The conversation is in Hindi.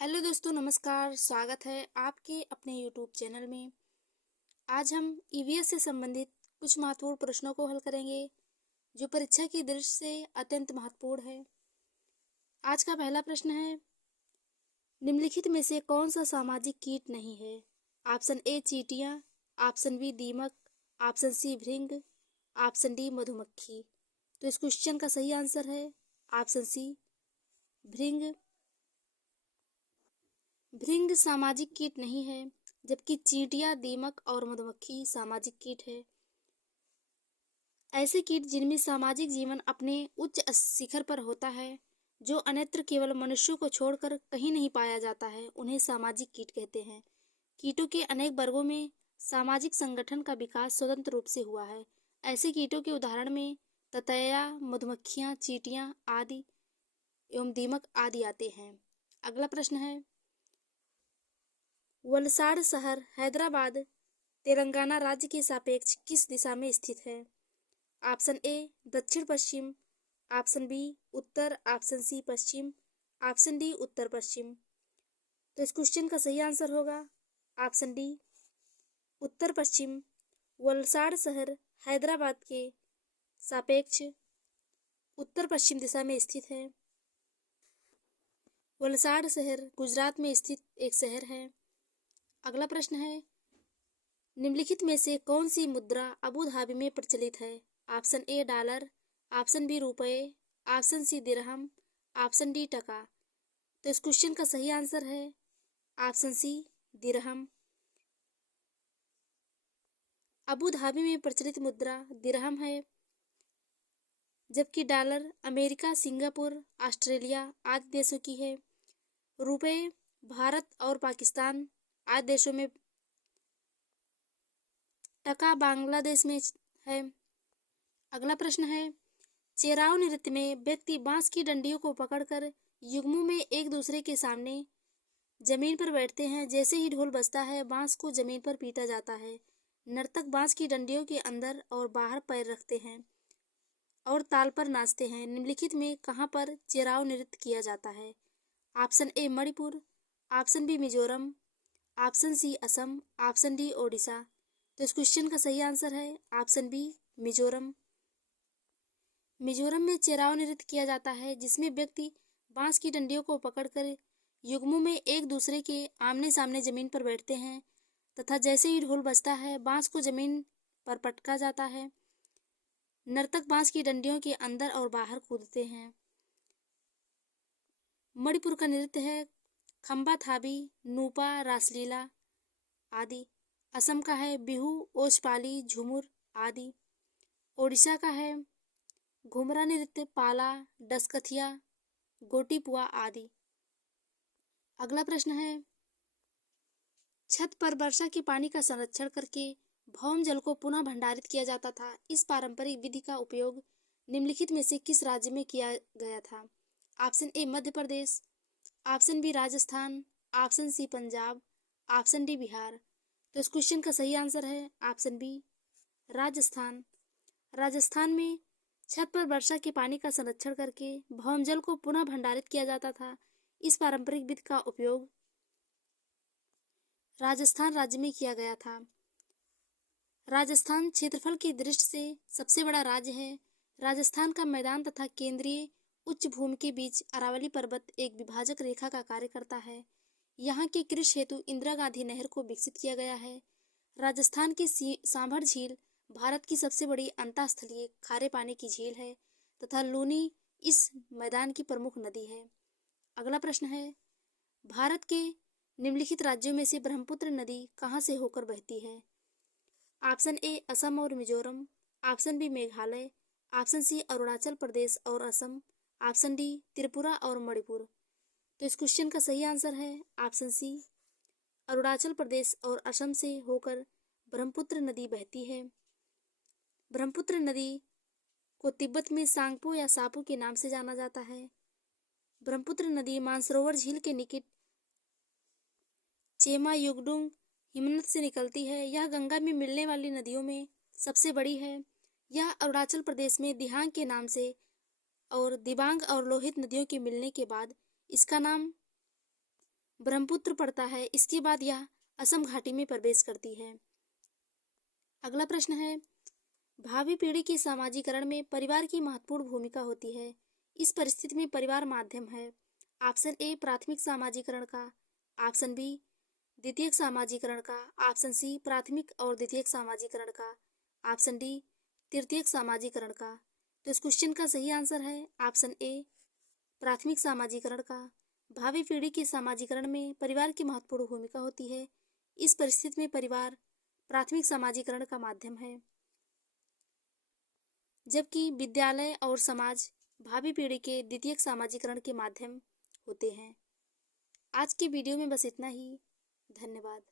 हेलो दोस्तों, नमस्कार। स्वागत है आपके अपने यूट्यूब चैनल में। आज हम ईवीएस से संबंधित कुछ महत्वपूर्ण प्रश्नों को हल करेंगे जो परीक्षा की दृष्टि से अत्यंत महत्वपूर्ण है। आज का पहला प्रश्न है, निम्नलिखित में से कौन सा सामाजिक कीट नहीं है? ऑप्शन ए चींटियां, ऑप्शन बी दीमक, ऑप्शन सी भृंग, ऑप्शन डी मधुमक्खी। तो इस क्वेश्चन का सही आंसर है ऑप्शन सी भृंग। भृंग सामाजिक कीट नहीं है, जबकि चींटियां, दीमक और मधुमक्खी सामाजिक कीट है। ऐसे कीट जिनमें सामाजिक जीवन अपने उच्च शिखर पर होता है, जो अन्यत्र केवल मनुष्यों को छोड़कर कहीं नहीं पाया जाता है, उन्हें सामाजिक कीट कहते हैं। कीटों के अनेक वर्गों में सामाजिक संगठन का विकास स्वतंत्र रूप से हुआ है। ऐसे कीटों के उदाहरण में ततैया, मधुमक्खियां, चींटियां आदि एवं दीमक आदि आते हैं। अगला प्रश्न है, वलसाड शहर हैदराबाद तेलंगाना राज्य के सापेक्ष किस दिशा में स्थित है? ऑप्शन ए दक्षिण पश्चिम, ऑप्शन बी उत्तर, ऑप्शन सी पश्चिम, ऑप्शन डी उत्तर पश्चिम। तो इस क्वेश्चन का सही आंसर होगा ऑप्शन डी उत्तर पश्चिम। वलसाड शहर हैदराबाद के सापेक्ष उत्तर पश्चिम दिशा में स्थित है। वलसाड शहर गुजरात में स्थित एक शहर है। अगला प्रश्न है, निम्नलिखित में से कौन सी मुद्रा अबू धाबी में प्रचलित है? Option A dollar, option B रुपए, ऑप्शन सी दिरहम, ऑप्शन डी टका। तो इस क्वेश्चन का सही आंसर है ऑप्शन सी दिरहम। अबू धाबी में प्रचलित मुद्रा दिरहम है, जबकि डॉलर अमेरिका, सिंगापुर, ऑस्ट्रेलिया आदि देशों की है। रुपए भारत और पाकिस्तान आदि देशों में, टका बांग्लादेश में है। अगला प्रश्न है, चेराव नृत्य में व्यक्ति बांस की डंडियों को पकड़कर युग्मों में एक दूसरे के सामने जमीन पर बैठते हैं। जैसे ही ढोल बजता है, बांस को जमीन पर पीटा जाता है। नर्तक बांस की डंडियों के अंदर और बाहर पैर रखते हैं और ताल पर नाचते हैं। निम्नलिखित में कहाँ पर चेराव नृत्य किया जाता है? Option A Manipur, option B Mizoram, option C Assam, option D Odisha. तो इस क्वेश्चन का सही आंसर है ऑप्शन बी मिजोरम। मिजोरम में चेराव नृत्य किया जाता है, जिसमें व्यक्ति बांस की डंडियों को पकड़कर युग्मों में एक दूसरे के आमने सामने जमीन पर बैठते हैं तथा जैसे ही ढोल बजता है, बांस को जमीन पर पटका जाता है। नर्तक बांस की डंडियों के अंदर और बाहर कूदते हैं। मणिपुर का नृत्य है खम्बा थाबी, नूपा, रासलीला आदि। असम का है बिहू, ओशपाली, झूमुर आदि। ओडिशा का है घुमरा नृत्य, पाला, डसकथिया, गोटीपुआ आदि। अगला प्रश्न है, छत पर वर्षा के पानी का संरक्षण करके भौम जल को पुनः भंडारित किया जाता था। इस पारंपरिक विधि का उपयोग निम्नलिखित में से किस राज्य में किया गया था? Option A Madhya Pradesh, option B Rajasthan, option C Punjab, option D Bihar. तो इस क्वेश्चन का सही आंसर है ऑप्शन बी राजस्थान। राजस्थान में छत पर वर्षा के पानी का संरक्षण करके भौम जल को पुनः भंडारित किया जाता था। इस पारंपरिक विधि का उपयोग राजस्थान राज्य में किया गया था। राजस्थान क्षेत्रफल की दृष्टि से सबसे बड़ा राज्य है। राजस्थान का मैदान तथा केंद्रीय उच्च भूमि के बीच अरावली पर्वत एक विभाजक रेखा का कार्य करता है। यहाँ के कृषि हेतु इंदिरा गांधी नहर को विकसित किया गया है। राजस्थान की सांभर झील भारत की सबसे बड़ी अंतःस्थलीय खारे पानी की झील है तथा लूनी इस मैदान की प्रमुख नदी है। अगला प्रश्न है, भारत के निम्नलिखित राज्यों में से ब्रह्मपुत्र नदी कहाँ से होकर बहती है? ऑप्शन ए असम और Mizoram, option B Meghalaya, option C Arunachal Pradesh और असम, ऑप्शन डी त्रिपुरा और मणिपुर। तो इस क्वेश्चन का सही आंसर है ऑप्शन सी अरुणाचल प्रदेश और असम से होकर ब्रह्मपुत्र नदी बहती है। ब्रह्मपुत्र नदी को तिब्बत में सांगपो या सापो के नाम से जाना जाता है। ब्रह्मपुत्र नदी मानसरोवर झील के निकट चेमा युगडुंग हिमनद से निकलती है। यह गंगा में मिलने वाली नदियों में सबसे बड़ी है। यह अरुणाचल प्रदेश में दिहांग के नाम से और दिबांग और लोहित नदियों के मिलने के बाद इसका नाम ब्रह्मपुत्र पड़ता है। इसके बाद यह असम घाटी में प्रवेश करती है। अगला प्रश्न है, भावी पीढ़ी के समाजीकरण में परिवार की महत्वपूर्ण भूमिका होती है। इस परिस्थिति में परिवार माध्यम है। ऑप्शन ए प्राथमिक समाजीकरण का, ऑप्शन बी द्वितीयक समाजीकरण का, ऑप्शन सी प्राथमिक और द्वितीयक समाजीकरण का, ऑप्शन डी तृतीयक समाजीकरण का। तो इस क्वेश्चन का सही आंसर है ऑप्शन ए प्राथमिक समाजीकरण का। भावी पीढ़ी के समाजीकरण में परिवार की महत्वपूर्ण भूमिका होती है। इस परिस्थिति में परिवार प्राथमिक समाजीकरण का माध्यम है, जबकि विद्यालय और समाज भावी पीढ़ी के द्वितीयक समाजीकरण के माध्यम होते हैं। आज की वीडियो में बस इतना ही। धन्यवाद।